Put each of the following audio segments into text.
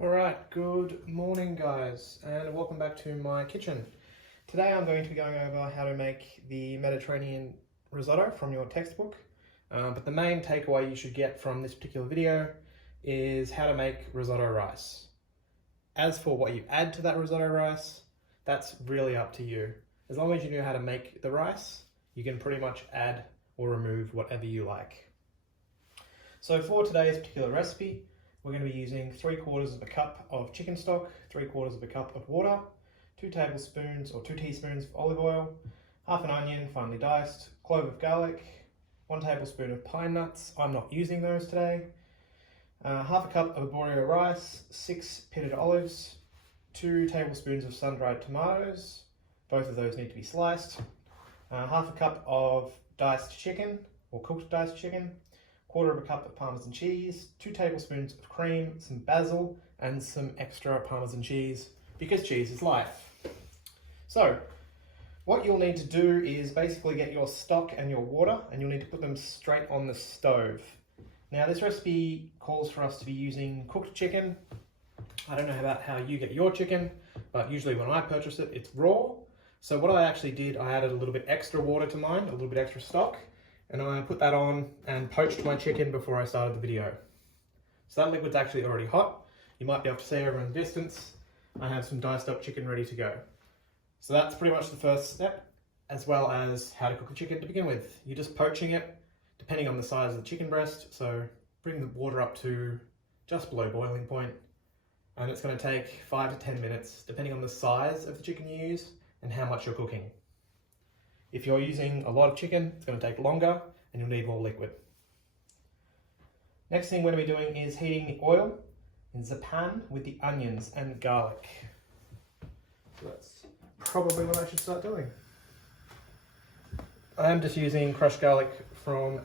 Alright, good morning guys, and welcome back to my kitchen. Today I'm going to be going over how to make the Mediterranean risotto from your textbook. But the main takeaway you should get from this particular video is how to make risotto rice. As for what you add to that risotto rice, that's really up to you. As long as you know how to make the rice, you can pretty much add or remove whatever you like. So for today's particular recipe, we're going to be using 3/4 of a cup of chicken stock, 3/4 of a cup of water, 2 tablespoons or 2 teaspoons of olive oil, half an onion finely diced, clove of garlic, 1 tablespoon of pine nuts. I'm not using those today. Half a cup of arborio rice, 6 pitted olives, 2 tablespoons of sun-dried tomatoes. Both of those need to be sliced. Half a cup of diced chicken or cooked diced chicken. 1/4 of a cup of Parmesan cheese, 2 tablespoons of cream, some basil, and some extra Parmesan cheese, because cheese is life. So, what you'll need to do is basically get your stock and your water, and you'll need to put them straight on the stove. Now, this recipe calls for us to be using cooked chicken. I don't know about how you get your chicken, but usually when I purchase it, it's raw. So what I actually did, I added a little bit extra water to mine, a little bit extra stock, and I put that on and poached my chicken before I started the video. So that liquid's actually already hot. You might be able to see over in the distance, I have some diced up chicken ready to go. So that's pretty much the first step, as well as how to cook the chicken to begin with. You're just poaching it, depending on the size of the chicken breast. So bring the water up to just below boiling point, and it's going to take 5 to 10 minutes, depending on the size of the chicken you use and how much you're cooking. If you're using a lot of chicken, it's going to take longer and you'll need more liquid. Next thing we're going to be doing is heating the oil in the pan with the onions and garlic. So that's probably what I should start doing. I am just using crushed garlic from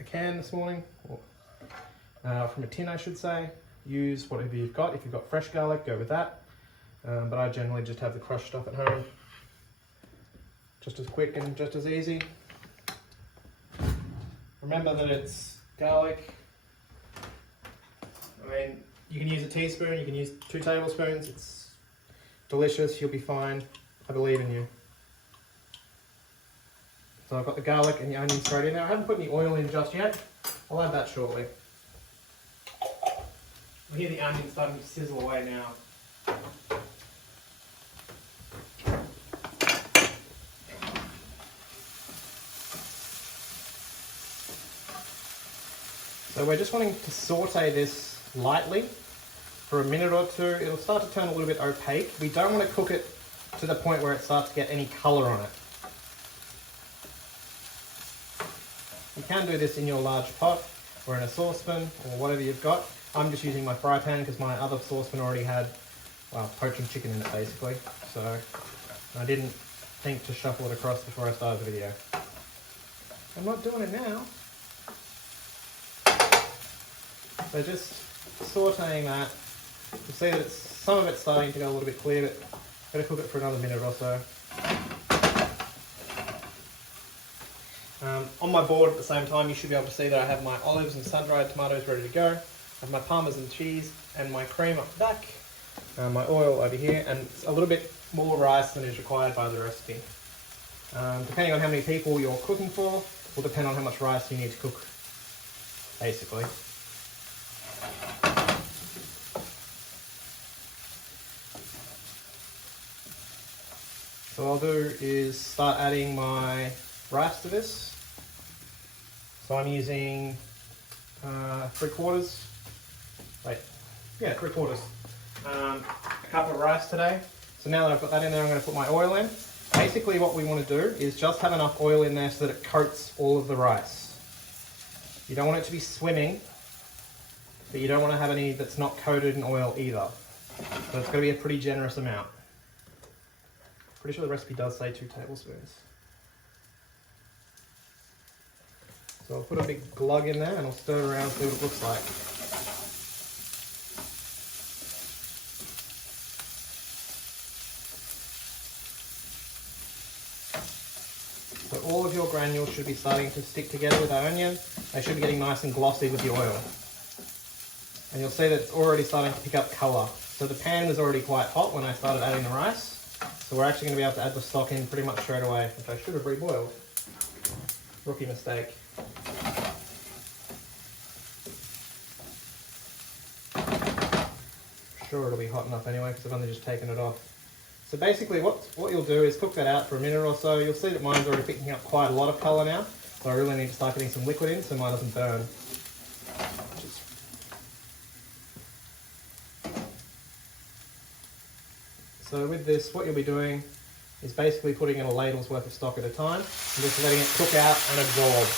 a can this morning, or from a tin I should say. Use whatever you've got. If you've got fresh garlic, go with that. But I generally just have the crushed stuff at home. Just as quick and just as easy. Remember that it's garlic. I mean, you can use a teaspoon, you can use 2 tablespoons. It's delicious, you'll be fine. I believe in you. So I've got the garlic and the onions straight in there. I haven't put any oil in just yet. I'll add that shortly. I hear the onions starting to sizzle away now. So we're just wanting to saute this lightly for a minute or two. It'll start to turn a little bit opaque. We don't want to cook it to the point where it starts to get any colour on it. You can do this in your large pot or in a saucepan or whatever you've got. I'm just using my fry pan because my other saucepan already had, well, poaching chicken in it basically. So I didn't think to shuffle it across before I started the video. I'm not doing it now. So just sauteing that. You see that some of it's starting to go a little bit clear, but I'm going to cook it for another minute or so. On my board at the same time, you should be able to see that I have my olives and sun-dried tomatoes ready to go. I have my Parmesan cheese and my cream up the back. My oil over here, and a little bit more rice than is required by the recipe. Depending on how many people you're cooking for, will depend on how much rice you need to cook, basically. So what I'll do is start adding my rice to this. So I'm using 3/4, a cup of rice today. So now that I've got that in there, I'm going to put my oil in. Basically what we want to do is just have enough oil in there so that it coats all of the rice. You don't want it to be swimming, but you don't want to have any that's not coated in oil either. So it's going to be a pretty generous amount. Pretty sure the recipe does say 2 tablespoons. So I'll put a big glug in there and I'll stir it around and see what it looks like. So all of your granules should be starting to stick together with our onion. They should be getting nice and glossy with the oil. And you'll see that it's already starting to pick up colour. So the pan was already quite hot when I started adding the rice. So we're actually going to be able to add the stock in pretty much straight away, which I should have reboiled. Rookie mistake. Sure it'll be hot enough anyway because I've only just taken it off. So basically what you'll do is cook that out for a minute or so. You'll see that mine's already picking up quite a lot of colour now. So I really need to start getting some liquid in so mine doesn't burn. So with this, what you'll be doing is basically putting in a ladle's worth of stock at a time and just letting it cook out and absorb.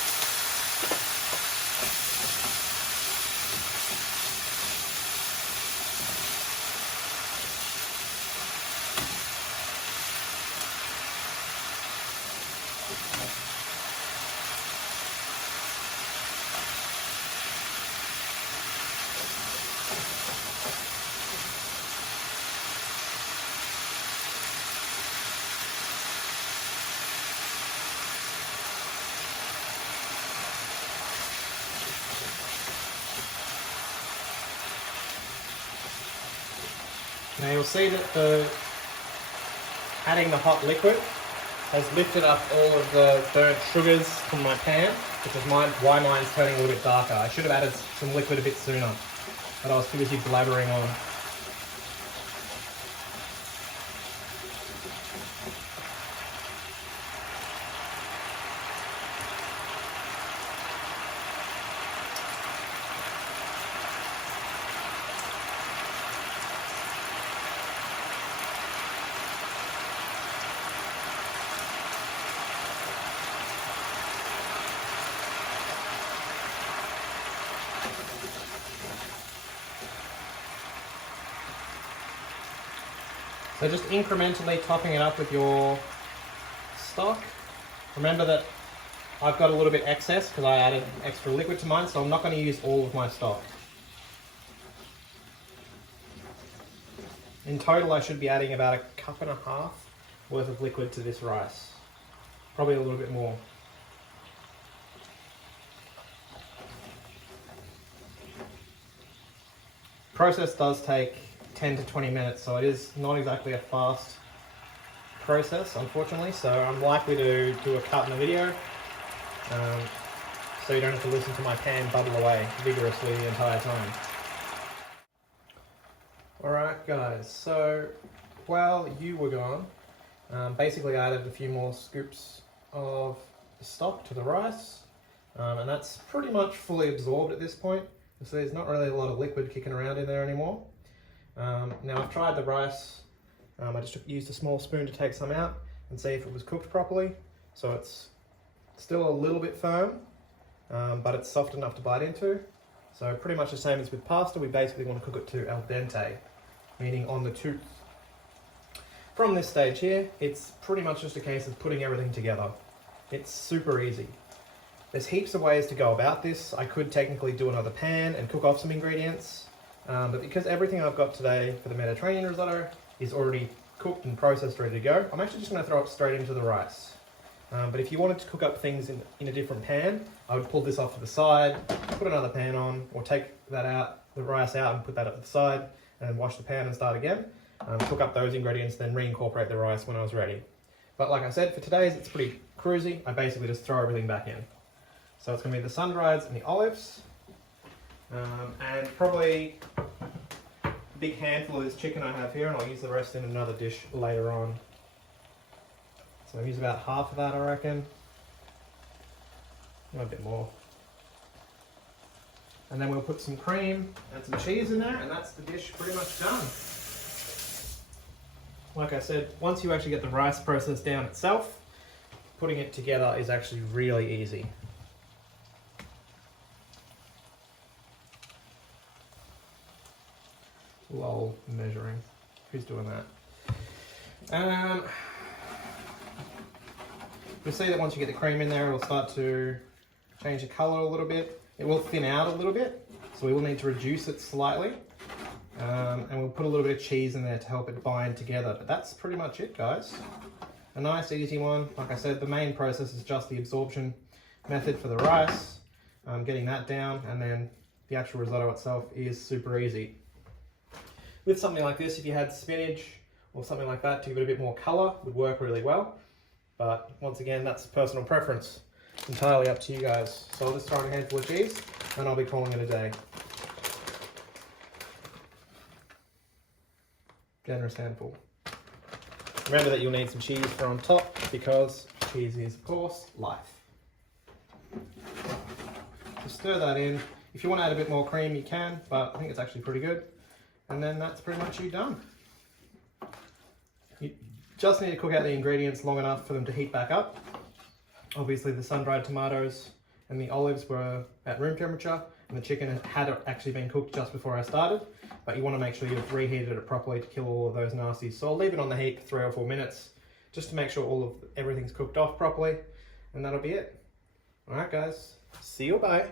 Now you'll see that adding the hot liquid has lifted up all of the burnt sugars from my pan, which is why mine's turning a little bit darker. I should have added some liquid a bit sooner, but I was too busy blabbering on. So just incrementally topping it up with your stock. Remember that I've got a little bit excess because I added extra liquid to mine, so I'm not going to use all of my stock. In total I should be adding about 1.5 cups worth of liquid to this rice. Probably a little bit more. Process does take 10 to 20 minutes, so it is not exactly a fast process, unfortunately, so I'm likely to do a cut in the video, so you don't have to listen to my pan bubble away vigorously the entire time. Alright guys, so while you were gone, basically I added a few more scoops of the stock to the rice, and that's pretty much fully absorbed at this point, so there's not really a lot of liquid kicking around in there anymore. Now I've tried the rice, I just used a small spoon to take some out and see if it was cooked properly. So it's still a little bit firm, but it's soft enough to bite into. So pretty much the same as with pasta, we basically want to cook it to al dente, meaning on the tooth. From this stage here, it's pretty much just a case of putting everything together. It's super easy. There's heaps of ways to go about this. I could technically do another pan and cook off some ingredients. But because everything I've got today for the Mediterranean risotto is already cooked and processed, ready to go, I'm actually just going to throw it straight into the rice. But if you wanted to cook up things in a different pan, I would pull this off to the side, put another pan on, or take that out, the rice out, and put that up to the side, and wash the pan and start again. Cook up those ingredients, then reincorporate the rice when I was ready. But like I said, for today's it's pretty cruisy. I basically just throw everything back in. So it's going to be the sun-drieds and the olives. And probably a big handful of this chicken I have here, and I'll use the rest in another dish later on. So I'll use about half of that, I reckon. A bit more. And then we'll put some cream and some cheese in there, and that's the dish pretty much done. Like I said, once you actually get the rice process down itself, putting it together is actually really easy. Lol, measuring. Who's doing that? You'll see that once you get the cream in there, it'll start to change the colour a little bit. It will thin out a little bit, so we will need to reduce it slightly. And we'll put a little bit of cheese in there to help it bind together. But that's pretty much it, guys. A nice, easy one. Like I said, the main process is just the absorption method for the rice. Getting that down, and then the actual risotto itself is super easy. With something like this, if you had spinach or something like that to give it a bit more colour, would work really well. But once again, that's personal preference. It's entirely up to you guys. So I'll just throw in a handful of cheese and I'll be calling it a day. Generous handful. Remember that you'll need some cheese for on top because cheese is, of course, life. Just stir that in. If you want to add a bit more cream, you can, but I think it's actually pretty good. And then that's pretty much you done. You just need to cook out the ingredients long enough for them to heat back up. Obviously the sun-dried tomatoes and the olives were at room temperature, and the chicken had actually been cooked just before I started, but you want to make sure you've reheated it properly to kill all of those nasties. So I'll leave it on the heat for 3 or 4 minutes just to make sure everything's cooked off properly, and that'll be it. Alright guys, see you, bye.